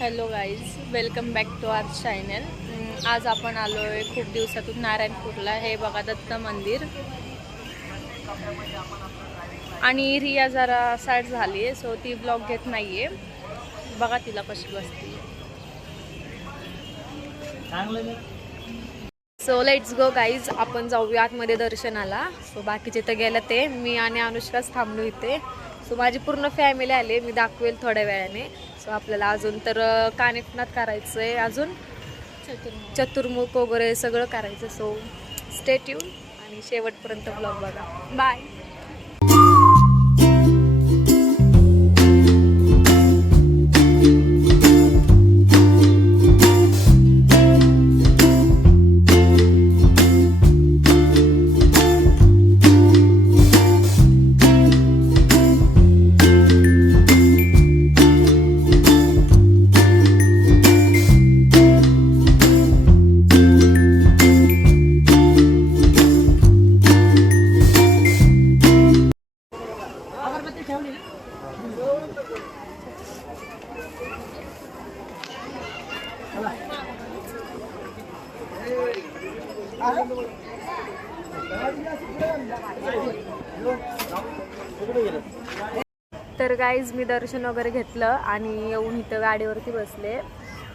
Hello guys, welcome back to our channel. आज आपण आलो आहे खूप दिवसातून नारायणपूरला. हे बघा दत्त मंदिर. आणि रिया जरा सॅड झाली आहे, सो ती ब्लॉग घेत नाही आहे. बघा तिला कशी बसती. सो लेट्स गो गाईज, आपण जाऊया आतमध्ये दर्शनाला. सो बाकीचे तर गेलं, ते मी आणि अनुष्काच थांबलो इथे. सो माझी पूर्ण फॅमिली आली, मी दाखवेल थोड्या वेळाने. सो आपल्याला अजून तर कानिफनाथ करायचं आहे, अजून चतुर्मुख वगैरे सगळं करायचं. सो स्टे ट्यून आणि शेवटपर्यंत ब्लॉग बघा. बाय. तर गाईज मी दर्शन वगैरे घेतलं आणि येऊन इथं गाडीवरती बसले.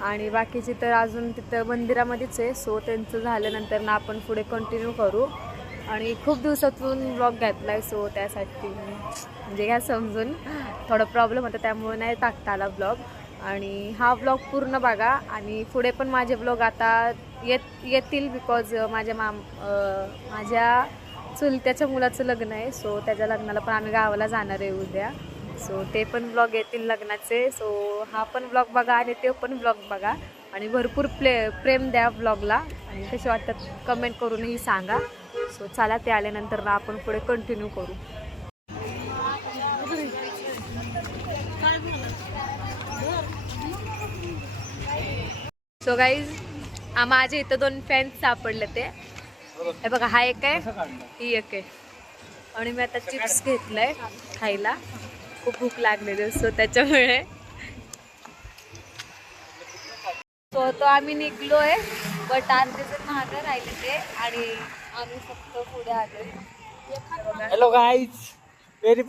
आणि बाकीची तर अजून तिथं मंदिरामध्येच आहे. सो त्यांचं झाल्यानंतर ना आपण पुढे कंटिन्यू करू. आणि खूप दिवसातून ब्लॉग घेतला आहे, सो त्यासाठी म्हणजे घ्या समजून. थोडा प्रॉब्लेम होता, त्यामुळे नाही टाकता आला ब्लॉग. आणि हा ब्लॉग पूर्ण बघा. आणि पुढे पण माझे ब्लॉग आता येतील, बिकॉज माझ्या चुलत्याच्या मुलाचं लग्न आहे. सो त्याच्या लग्नाला पण आम्ही गावाला जाणार आहे उद्या. सो ते पण ब्लॉग येतील लग्नाचे. सो हा पण ब्लॉग बघा आणि ते पण ब्लॉग बघा. आणि भरपूर प्रेम द्या ब्लॉगला. आणि कसे वाटतात कमेंट करूनही सांगा. सो चला, ते आल्यानंतर ना आपण पुढे कंटिन्यू करू. सो गाईज, माझे इथं 2 फॅन्स सापडले. ते हे बघा, हा एक आहे, ही एक आहे. आणि मी आता चिप्स घेतलंय खायला. खूप भूक लागलेली, सो त्याच्यामुळे तो आम्ही निघलोय. बट अर्धे जण मागं राहिले ते, आणि आम्ही फक्त पुढे आलोय. हॅलो गाईज, व्हेरी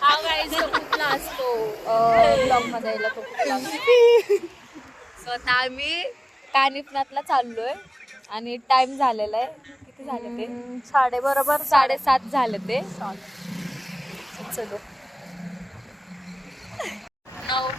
हा गाईज कुठला असतो ब्लॉग मध्ये यायला, तो कुठला असतो. सो आता आम्ही कानिफनाथला चाललोय आणि टाइम झालेला आहे. किती झाले ते? बरोबर 7:30 झाले ते. चलो 9.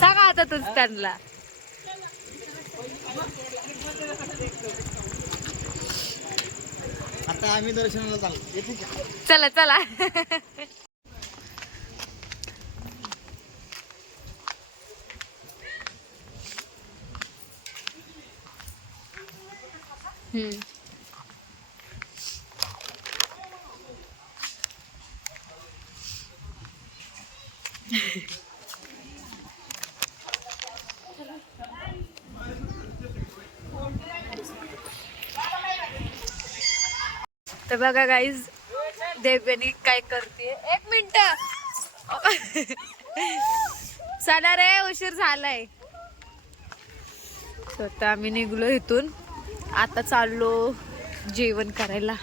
सांगा आता तुझ त्यांना. आता आम्ही दर्शनाला चाललो. चला चला. तर बघा गाईज, देवयानी काय करते. 1 मिनिट. चला रे, उशीर झालाय. स्वतः आम्ही निघलो इथून. आता चाललो जेवण करायला.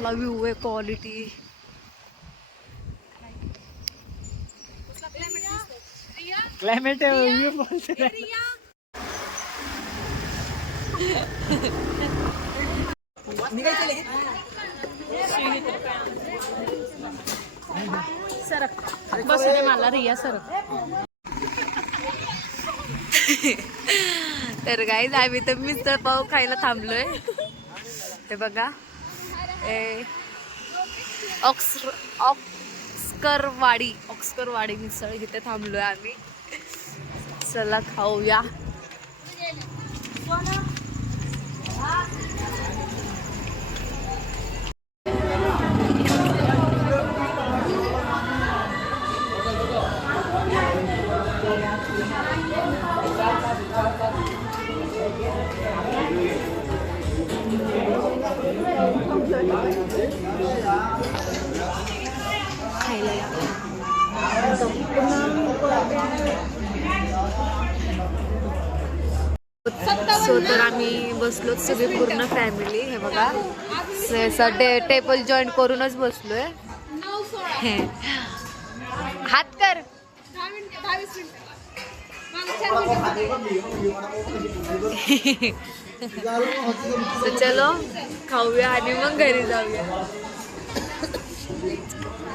व्ह्यू आहे, क्वालिटी. क्लायमेट सरक बसू दे मला, रिया सरक. तर गाईज, आम्ही तर मिसळ पाव खायला थांबलोय. ते बघा, ऑक्सकरवाडी मिसळ इथे थांबलोय आम्ही. चला खाऊया. खायला या. सो तर आम्ही बसलो सगळी पूर्ण फॅमिली. हे बघा टेबल जॉईन करूनच बसलोय. हात कर. So, चलो खाऊया आणि मग घरी जाऊया.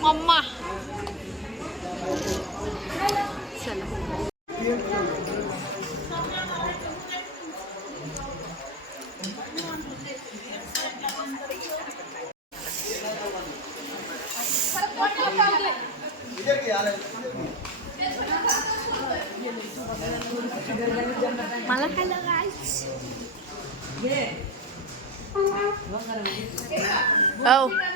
मम्मा चला. मला खायला गाईस. Oh.